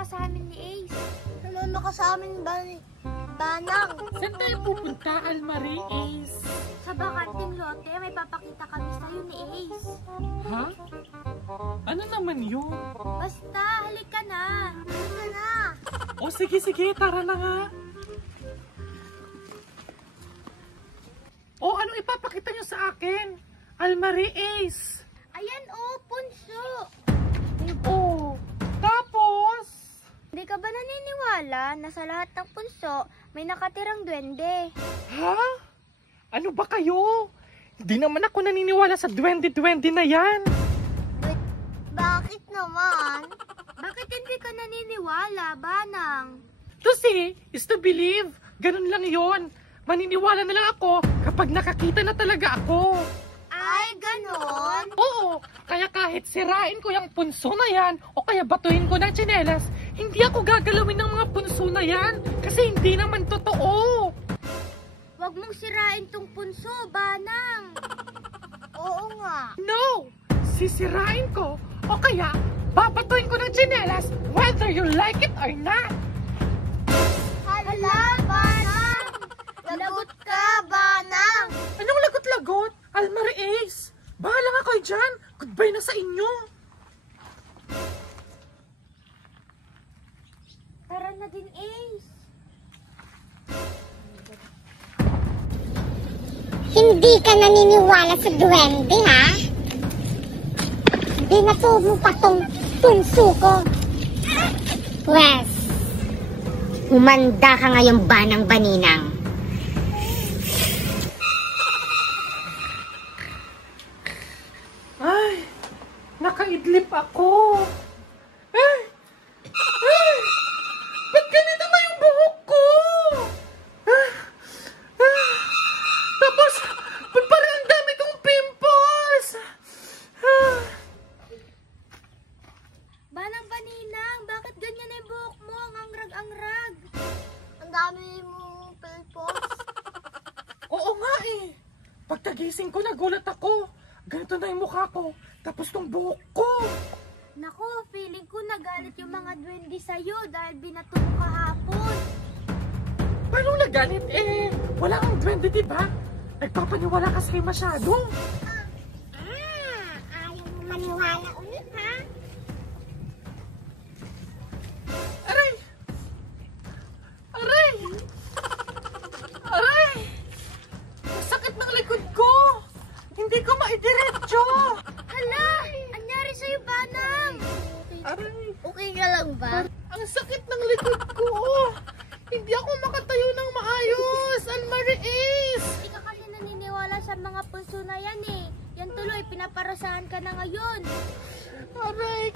ka sa amin ni Ace. Sumama ka sa amin, Banang. Saan tayo pupunta, Almarie, Ace? Sa bakanting lote, may papakita kami sa'yo ni Ace. Ha? Ano naman yun? Basta, halika na. Halika na. O sige, tara na nga. O ano ipapakita nyo sa akin? Almarie, Ace. Ayan punso. Oh, tapos? Hindi ka ba naniniwala na sa lahat ng punso, may nakatirang duwende? Ha? Ano ba kayo? Hindi naman ako naniniwala sa duwende-duwende na yan. Bakit naman? Bakit hindi ka naniniwala, Banang? To see is to believe. Ganun lang yon. Maniniwala na lang ako kapag nakakita na talaga ako. Ay, ganon? Oo, kaya kahit sirain ko yung punso na yan o kaya batuhin ko ng tsinelas, hindi ako gagalawin ng mga punso na yan kasi hindi naman totoo. Huwag mong sirain tong punso, Banang. Oo nga. No! Sisirain ko o kaya babatuhin ko ng tsinelas whether you like it or not. Hala, Banang! Lagot ka, Banang! Anong lagot-lagot? Almarie, Ace! Bahala nga kayo dyan! Goodbye na sa inyo! Tara na din, Ace. Hindi ka naniniwala sa duwende, ha? Binatubo pa tong punso ko. Pwes, umanda ka ngayon, Banang Baninang. Ay! Nakaidlip ako! Ay! Ay! Ba't ganito na yung buhok ko? Ah! Ah! Tapos, ba't parang ang dami kong pimples? Ah! Banang Baninang, bakit ganyan na yung buhok mo? Ang angrag-angrag. Ang dami mo pimples. Oo nga eh! Pagkagising ko, nagulat ako. Ganito na yung mukha ko. Tapos tong buhok ko. Naku, feeling ko nagalit yung mga duwende sa'yo dahil binato mo kahapon. Paano nagalit eh? Wala kang duwende, diba? Nagpapaniwala ka sa'yo masyado. Ayaw mo maniwala ulit, ha? Aray! Aray! Aray! Ang sakit ng likod ko! Hindi ko maidiretso! Hala! Anyari sa'yo, Banang? Aray! Okay ka lang ba? Ang sakit ng likod ko! Hindi ako makatayo ng maayos! Almarie, Ace! Hindi ka kasi naniniwala sa mga punso na yan eh. Yan tuloy, pinaparasahan ka na ngayon. Aray